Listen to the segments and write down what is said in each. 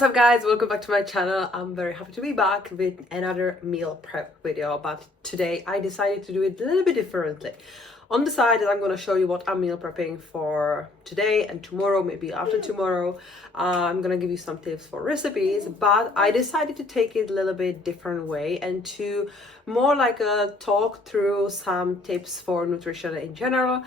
What's up guys, welcome back to my channel. I'm very happy to be back with another meal prep video, but today I decided to do it a little bit differently. On the side, I'm going to show you what I'm meal prepping for today and tomorrow, maybe after tomorrow. I'm going to give you some tips for recipes, but I decided to take it a little bit different way and to more like a talk through some tips for nutrition in general.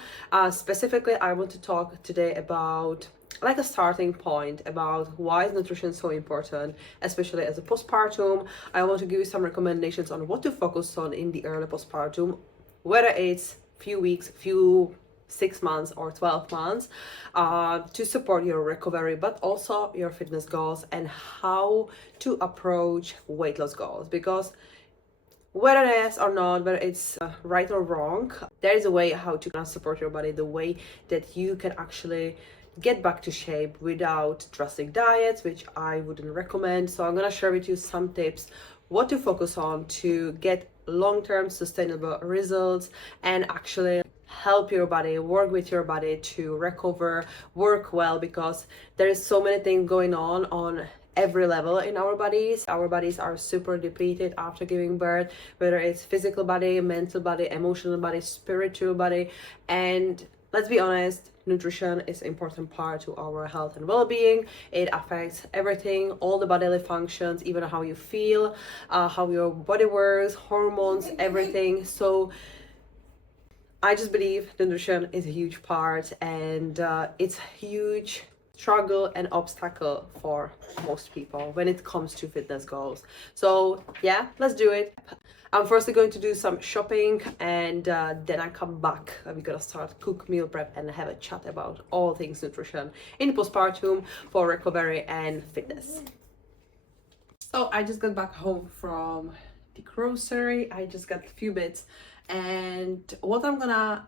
Specifically, I want to talk today about like a starting point about why is nutrition so important, especially as a postpartum. I want to give you some recommendations on what to focus on in the early postpartum, whether it's few weeks, few 6 months or 12 months, to support your recovery, but also your fitness goals and how to approach weight loss goals. Because whether it is or not, whether it's right or wrong, there is a way how to support your body, the way that you can actually get back to shape without drastic diets, which I wouldn't recommend. So I'm going to share with you some tips what to focus on to get long-term sustainable results and actually help your body, work with your body to recover, work well, because there is so many things going on every level in our bodies. Our bodies are super depleted after giving birth, whether it's physical body, mental body, emotional body, spiritual body. And let's be honest, nutrition is an important part to our health and well-being. It affects everything, all the bodily functions, even how you feel, how your body works, hormones, everything. So I just believe nutrition is a huge part, and it's a huge struggle and obstacle for most people when it comes to fitness goals. So yeah, let's do it. I'm firstly going to do some shopping, and then I come back. We're gonna start cook, meal prep, and have a chat about all things nutrition in postpartum for recovery and fitness. So I just got back home from the grocery. I just got a few bits, and what I'm gonna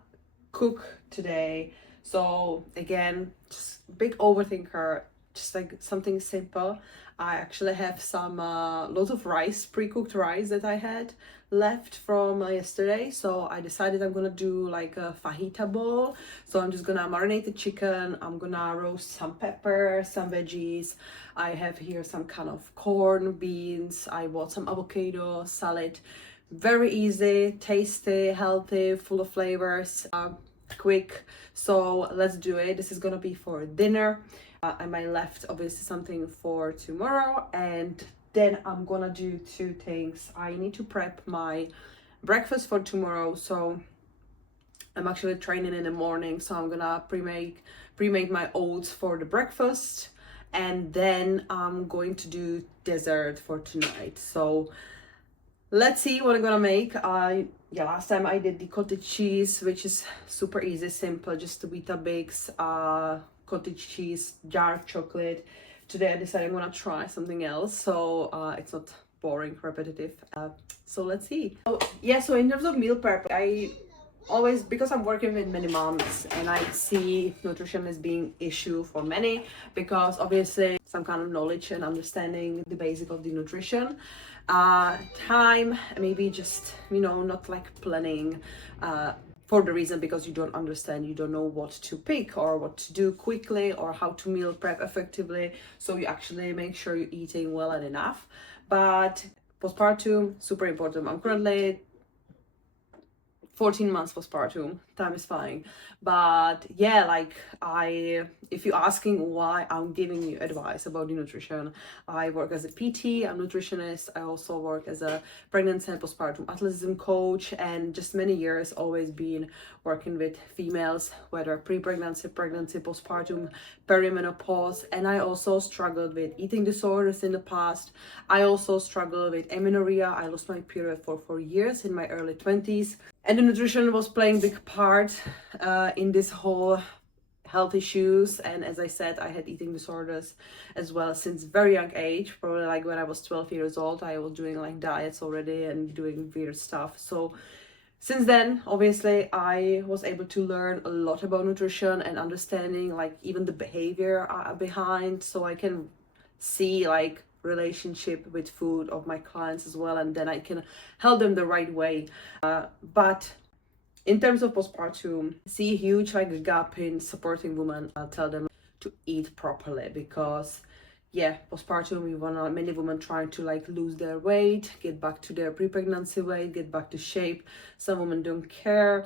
cook today. So again, just big overthinker, just like something simple. I actually have some lots of rice, pre-cooked rice that I had left from yesterday. So I decided I'm gonna do like a fajita bowl. So I'm just gonna marinate the chicken. I'm gonna roast some pepper, some veggies. I have here some kind of corn, beans. I bought some avocado, salad. Very easy, tasty, healthy, full of flavors, quick. So let's do it. This is gonna be for dinner. I might left obviously something for tomorrow, and then I'm gonna do two things. I need to prep my breakfast for tomorrow, so I'm actually training in the morning, so I'm gonna pre-make my oats for the breakfast, and then I'm going to do dessert for tonight. So let's see what I'm gonna make. Last time I did the cottage cheese, which is super easy, simple, just the Weetabix, cottage cheese, jar of chocolate. Today I decided I'm gonna try something else, so it's not boring, repetitive. So let's see. So in terms of meal prep, I always, because I'm working with many moms, and I see nutrition as being issue for many, because obviously some kind of knowledge and understanding the basic of the nutrition, time, maybe just not like planning, for the reason because you don't understand, you don't know what to pick or what to do quickly or how to meal prep effectively, so you actually make sure you're eating well and enough. But postpartum, super important. I'm currently 14 months postpartum, time is flying. But yeah, like if you're asking why I'm giving you advice about the nutrition, I work as a PT, I'm a nutritionist. I also work as a pregnancy and postpartum athleticism coach, and just many years always been working with females, whether pre-pregnancy, pregnancy, postpartum, perimenopause. And I also struggled with eating disorders in the past. I also struggled with amenorrhea. I lost my period for 4 years in my early 20s. And the nutrition was playing a big part in this whole health issues. And as I said, I had eating disorders as well since very young age. Probably like when I was 12 years old, I was doing like diets already and doing weird stuff. So since then, obviously, I was able to learn a lot about nutrition and understanding like even the behavior behind, so I can see like relationship with food of my clients as well, and then I can help them the right way. But in terms of postpartum, see a huge like gap in supporting women. I'll tell them to eat properly, because yeah, postpartum, we want many women trying to like lose their weight, get back to their pre-pregnancy weight, get back to shape. Some women don't care.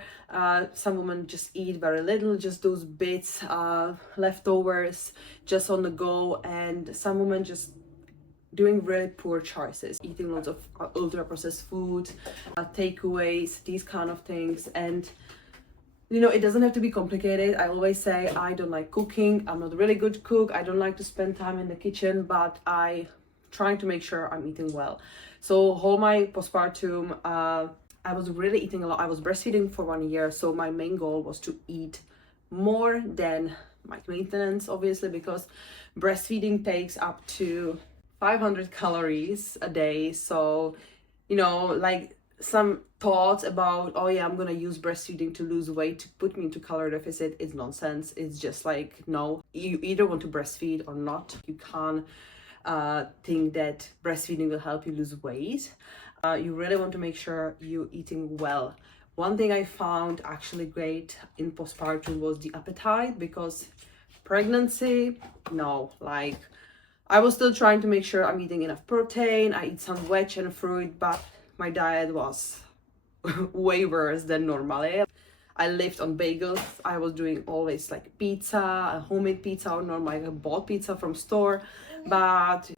Some women just eat very little, just those bits, leftovers, just on the go. And some women just doing really poor choices, eating lots of ultra processed food, takeaways, these kind of things. And you know, it doesn't have to be complicated. I always say I don't like cooking. I'm not a really good cook. I don't like to spend time in the kitchen, but I trying to make sure I'm eating well. So whole my postpartum, I was really eating a lot. I was breastfeeding for 1 year, so my main goal was to eat more than my maintenance, obviously, because breastfeeding takes up to 500 calories a day. So, you know, like some thoughts about, oh yeah, I'm gonna use breastfeeding to lose weight to put me into calorie deficit is nonsense. It's just like, no, you either want to breastfeed or not. You can't think that breastfeeding will help you lose weight. You really want to make sure you're eating well. One thing I found actually great in postpartum was the appetite, because pregnancy, no, like I was still trying to make sure I'm eating enough protein. I eat some veg and fruit, but my diet was way worse than normally. I lived on bagels. I was doing always like pizza, a homemade pizza, or normal, like I bought pizza from store, but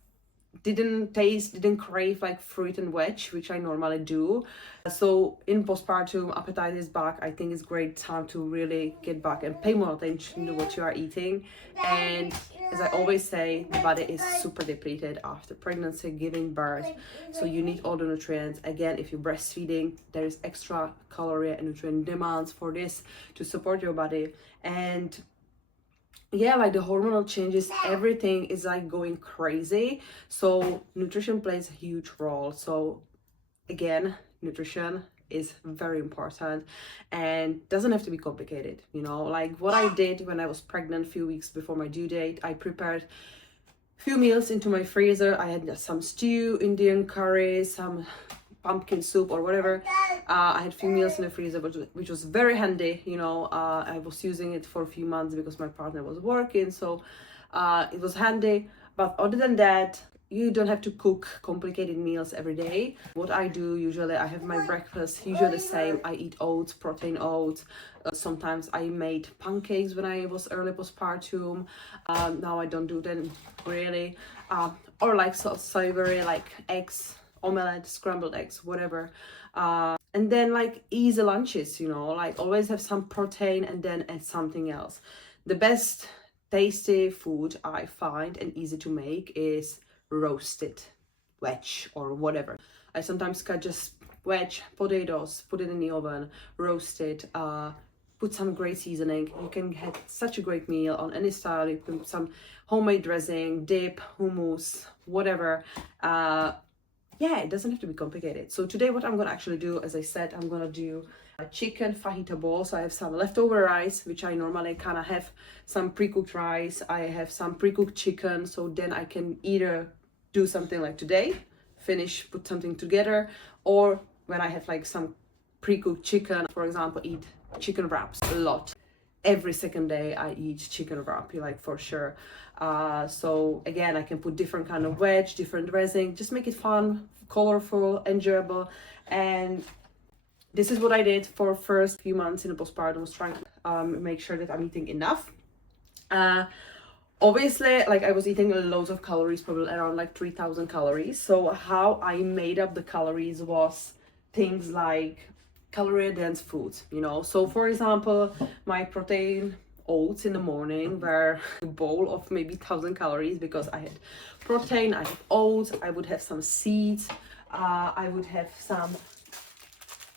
didn't crave like fruit and veg, which I normally do. So in postpartum, appetite is back. I think it's great time to really get back and pay more attention to what you are eating. And as I always say, the body is super depleted after pregnancy, giving birth, so you need all the nutrients. Again, if you're breastfeeding, there is extra calorie and nutrient demands for this to support your body. And yeah, like the hormonal changes, everything is like going crazy, so nutrition plays a huge role. So again, nutrition is very important and doesn't have to be complicated, you know. Like what I did when I was pregnant, a few weeks before my due date, I prepared few meals into my freezer. I had some stew, Indian curry, some pumpkin soup or whatever. I had few meals in the freezer, which was very handy, you know. I was using it for a few months because my partner was working, so it was handy. But other than that, you don't have to cook complicated meals every day. What I do usually, I have my breakfast usually the same. I eat oats, protein oats. Sometimes I made pancakes when I was early postpartum. Now I don't do them really. Or like savory, like eggs, omelette, scrambled eggs, whatever. And then like easy lunches, you know, like always have some protein and then add something else. The best tasty food I find and easy to make is roasted veg or whatever. I sometimes cut just veg, potatoes, put it in the oven, roast it, put some great seasoning. You can get such a great meal on any style. You can put some homemade dressing, dip, hummus, whatever. Yeah, it doesn't have to be complicated. So today what I'm gonna actually do, as I said, I'm gonna do a chicken fajita bowl. So I have some leftover rice, which I normally kind of have some pre-cooked rice. I have some pre-cooked chicken, so then I can either do something like today, finish, put something together, or when I have like some pre-cooked chicken, for example, eat chicken wraps a lot. Every second day I eat chicken wrap, like for sure. So again, I can put different kind of veg, different dressing, just make it fun, colorful, enjoyable. And this is what I did for first few months in the postpartum, was trying to make sure that I'm eating enough. Obviously, like I was eating loads of calories, probably around like 3,000 calories. So how I made up the calories was things like calorie dense foods, you know. So for example, my protein oats in the morning were a bowl of maybe 1,000 calories, because I had protein, I had oats, I would have some seeds, I would have some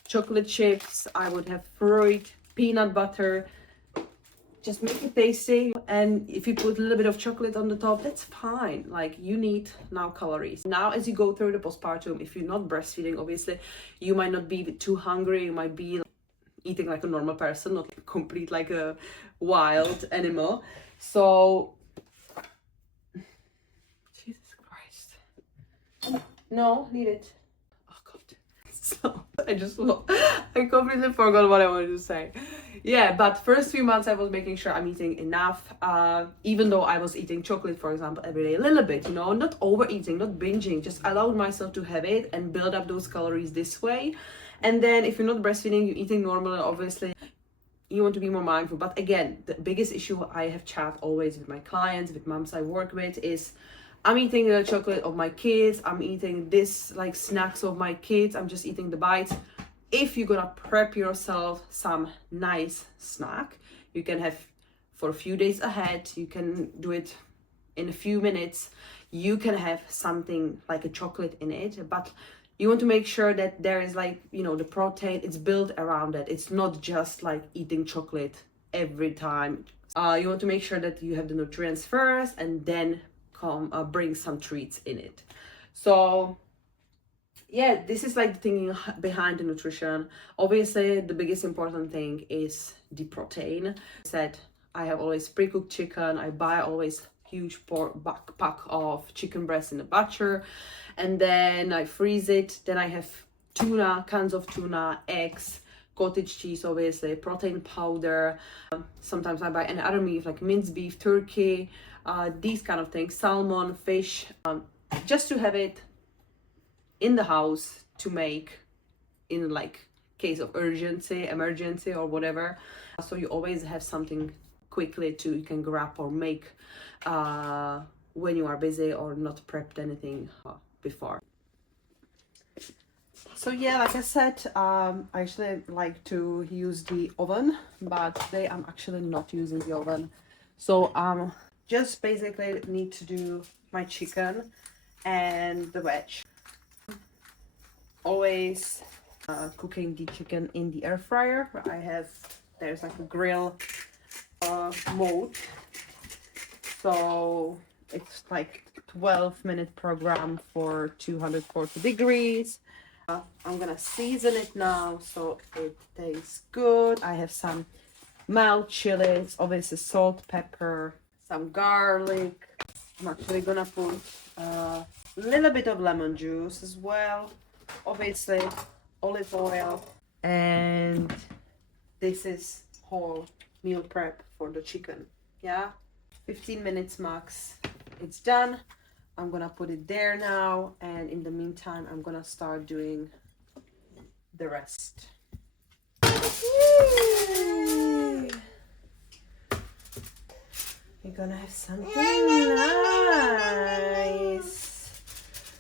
chocolate chips, I would have fruit, peanut butter. Just make it tasty, and if you put a little bit of chocolate on the top, that's fine. Like, you need now calories. Now as you go through the postpartum, if you're not breastfeeding, obviously you might not be too hungry, you might be eating like a normal person, not complete like a wild animal. So Jesus Christ, no, leave it. Oh God, it's So I completely forgot what I wanted to say. Yeah, but first few months I was making sure I'm eating enough, even though I was eating chocolate, for example, every day, a little bit, you know, not overeating, not binging, just allowed myself to have it and build up those calories this way. And then if you're not breastfeeding, you're eating normal, obviously you want to be more mindful. But again, the biggest issue I have chat always with my clients, with moms I work with, is I'm eating the chocolate of my kids, I'm eating this like snacks of my kids, I'm just eating the bites. If you're gonna prep yourself some nice snack, you can have for a few days ahead, you can do it in a few minutes, you can have something like a chocolate in it, but you want to make sure that there is, like, you know, the protein, it's built around it. It's not just like eating chocolate every time. You want to make sure that you have the nutrients first and then bring some treats in it. So yeah, this is like the thinking behind the nutrition. Obviously, the biggest important thing is the protein. I said I have always pre-cooked chicken. I buy always huge pack of chicken breast in the butcher, and then I freeze it. Then I have tuna, cans of tuna, eggs, cottage cheese, obviously, protein powder. Sometimes I buy any other meat like minced beef, turkey, these kind of things, salmon, fish, just to have it in the house to make in like case of emergency or whatever. So you always have something quickly you can grab or make when you are busy or not prepped anything before. So yeah, like I said, I actually like to use the oven, but today I'm actually not using the oven. So just basically need to do my chicken and the veg. Always cooking the chicken in the air fryer. There's like a grill mode, so it's like 12-minute program for 240 degrees. I'm gonna season it now so it tastes good. I have some mild chilies, obviously salt, pepper, some garlic. I'm actually gonna put a little bit of lemon juice as well, obviously olive oil, and this is whole meal prep for the chicken. Yeah, 15 minutes max, it's done. I'm gonna put it there now, and in the meantime I'm gonna start doing the rest. Yay! We're gonna have something nice.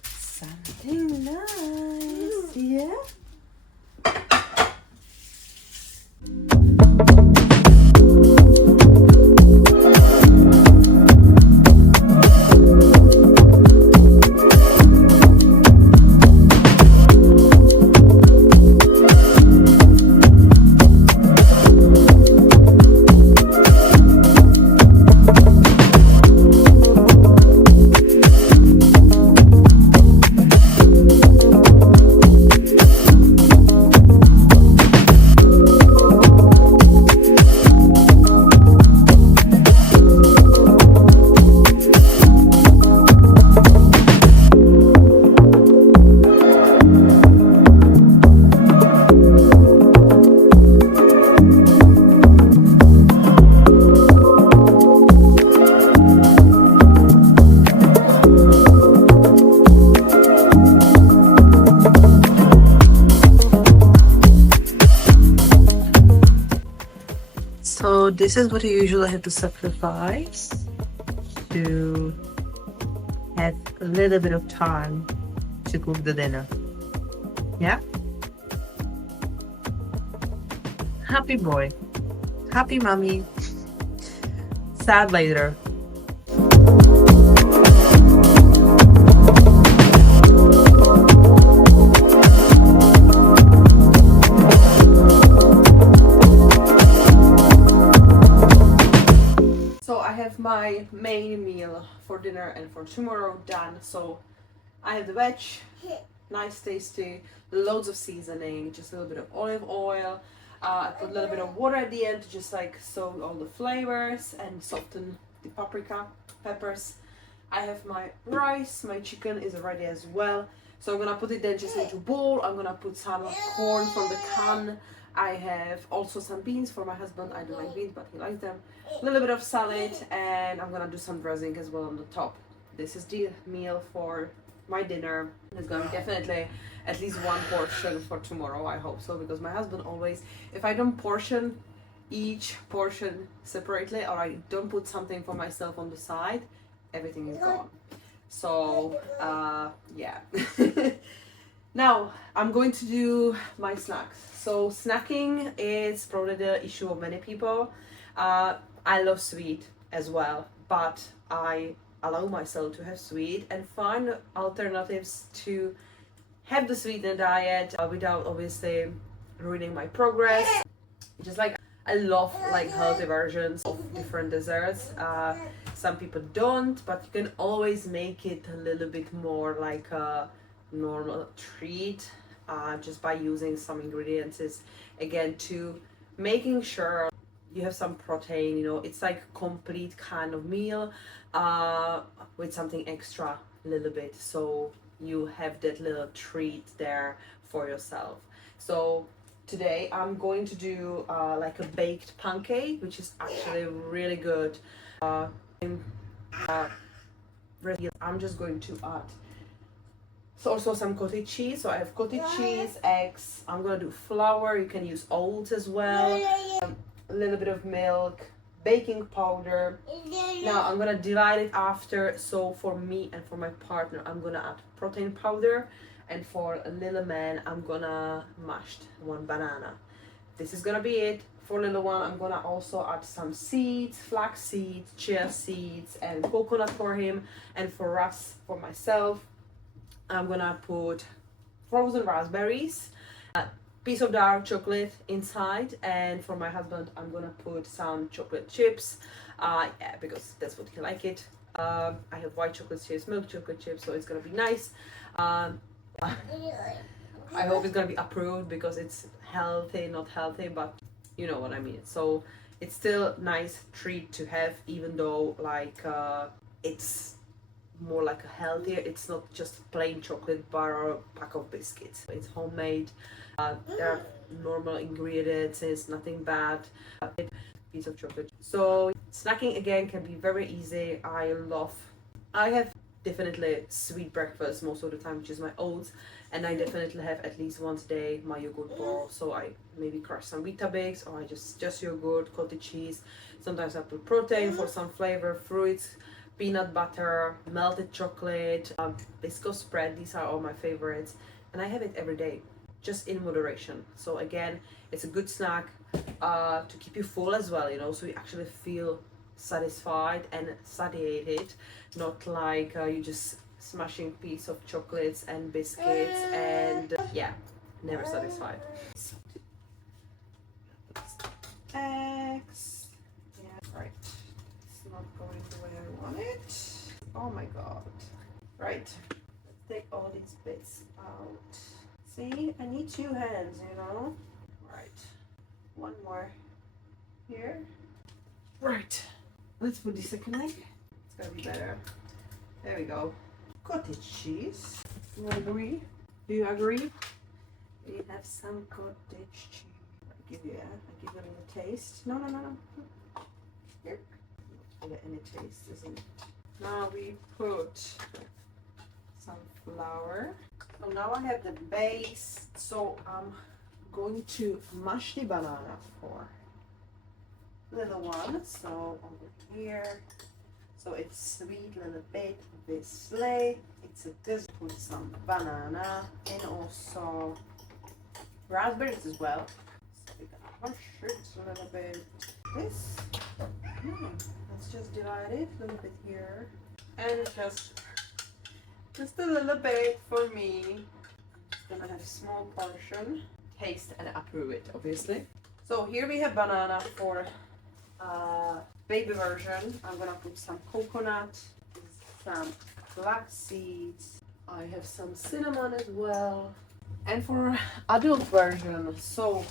Something nice, yeah? So this is what you usually have to sacrifice to have a little bit of time to cook the dinner. Yeah? Happy boy. Happy mommy. Sad later. My main meal for dinner and for tomorrow done. So I have the veg, nice tasty, loads of seasoning, just a little bit of olive oil. I put a little bit of water at the end to just like soak all the flavors and soften the paprika peppers. I have my rice, my chicken is ready as well. So I'm gonna put it then just into a bowl. I'm gonna put some corn from the can. I have also some beans for my husband. I don't like beans, but he likes them. A little bit of salad, and I'm gonna do some dressing as well on the top. This is the meal for my dinner. There's gonna be definitely at least one portion for tomorrow, I hope so, because my husband always, if I don't portion each portion separately, or I don't put something for myself on the side, everything is gone. So yeah. Now I'm going to do my snacks. So snacking is probably the issue of many people. I love sweet as well, but I allow myself to have sweet and find alternatives to have the sweet in the diet without obviously ruining my progress. Just like I love like healthy versions of different desserts. Some people don't, but you can always make it a little bit more like a normal treat just by using some ingredients. Is again to making sure you have some protein, you know, it's like a complete kind of meal with something extra a little bit, so you have that little treat there for yourself. So today I'm going to do like a baked pancake, which is actually really good. I'm just going to add also some cottage cheese. So I have cottage cheese, eggs. I'm gonna do flour. You can use oats as well. A little bit of milk, baking powder. Now I'm gonna divide it after. So for me and for my partner, I'm gonna add protein powder, and for a little man, I'm gonna mash one banana. This is gonna be it. For little one, I'm gonna also add some seeds, flax seeds, chia seeds, and coconut for him. And for us, for myself, I'm gonna put frozen raspberries, a piece of dark chocolate inside, and for my husband, I'm gonna put some chocolate chips. Yeah, because that's what he like it. I have white chocolate chips, milk chocolate chips, so it's gonna be nice. I hope it's gonna be approved because it's healthy, not healthy, but you know what I mean. So it's still nice treat to have, even though like it's more like a healthier. It's not just plain chocolate bar or a pack of biscuits. It's homemade. There are normal ingredients. It's nothing bad. Piece of chocolate. So snacking again can be very easy. I have definitely sweet breakfast most of the time, which is my oats, and I definitely have at least once a day my yogurt bowl. So I maybe crush some Weetabix, or I just yogurt, cottage cheese. Sometimes I put protein for some flavor, fruits, peanut butter, melted chocolate, biscuit spread. These are all my favorites, and I have it every day, just in moderation. So again, it's a good snack to keep you full as well, you know, so you actually feel satisfied and satiated, not like you just smashing piece of chocolates and biscuits and yeah, never satisfied. Eggs. Yeah, right. It's not going the way I want it. Oh my god. Right. Let's take all these bits out. See, I need 2 hands, you know? Right. One more here. Right. Let's put the second egg. It's gonna be better. There we go. Cottage cheese. Do you agree? Do you agree? We have some cottage cheese. I give you a little taste. No. Here. Not really any taste, isn't it? Now we put some flour. So now I have the base. So I'm going to mash the banana for little one. So over here. So it's sweet a little bit, obviously. It's a dessert. Put some banana and also raspberries as well. So we're gonna crush it a little bit. This. Let's just divide it a little bit here. And just a little bit for me. I'm just gonna have a small portion. Taste and approve it, obviously. So here we have banana for baby version. I'm gonna put some coconut, some flax seeds. I have some cinnamon as well. And for adult version, so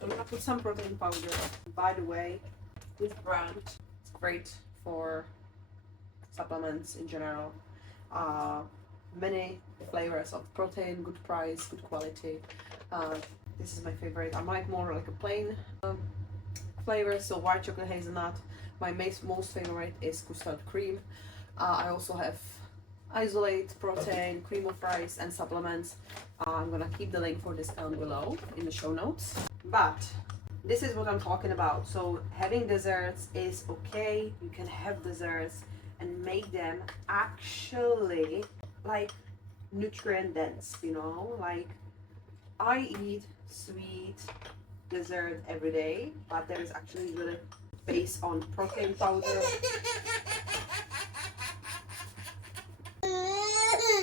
I'm gonna put some protein powder. By the way, this brand is great for supplements in general. many flavors of protein, good price, good quality. This is my favorite. I might more like a plain flavor, so white chocolate hazelnut. My most favorite is custard cream. I also have isolate, protein, cream of rice, and supplements. I'm gonna keep the link for this down below in the show notes. But this is what I'm talking about. So having desserts is okay. You can have desserts and make them actually like nutrient dense, you know, like I eat sweet dessert every day, but there is actually really based on protein powder.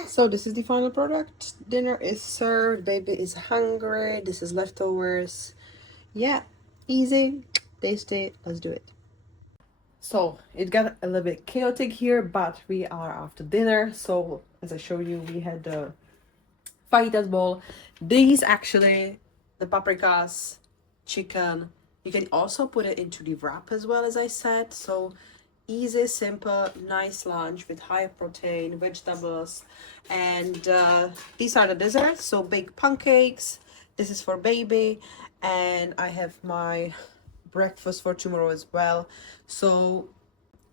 So this is the final product. Dinner is served, baby is hungry, this is leftovers. Yeah, easy, tasty, let's do it. So it got a little bit chaotic here, but we are after dinner. So as I showed you, we had the fajitas bowl. These actually, the paprikas, chicken. You can also put it into the wrap as well, as I said. So easy, simple, nice lunch with high protein, vegetables. And these are the desserts. So baked pancakes. This is for baby. And I have my breakfast for tomorrow as well. So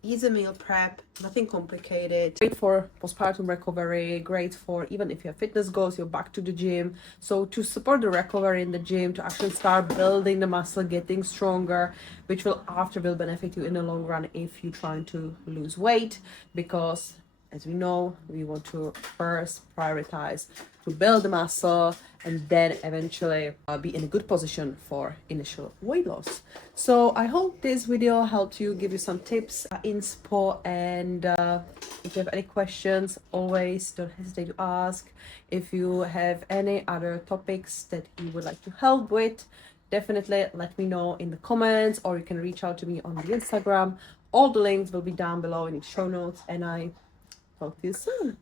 easy meal prep, nothing complicated. Great for postpartum recovery, great for even if you have fitness goals, you're back to the gym. So to support the recovery in the gym, to actually start building the muscle, getting stronger, which will benefit you in the long run if you're trying to lose weight, because as we know, we want to first prioritize to build the muscle and then eventually be in a good position for initial weight loss. So I hope this video helped you, give you some tips, inspo, and if you have any questions, always don't hesitate to ask. If you have any other topics that you would like to help with, definitely let me know in the comments, or you can reach out to me on the Instagram. All the links will be down below in the show notes, and I talk to you soon.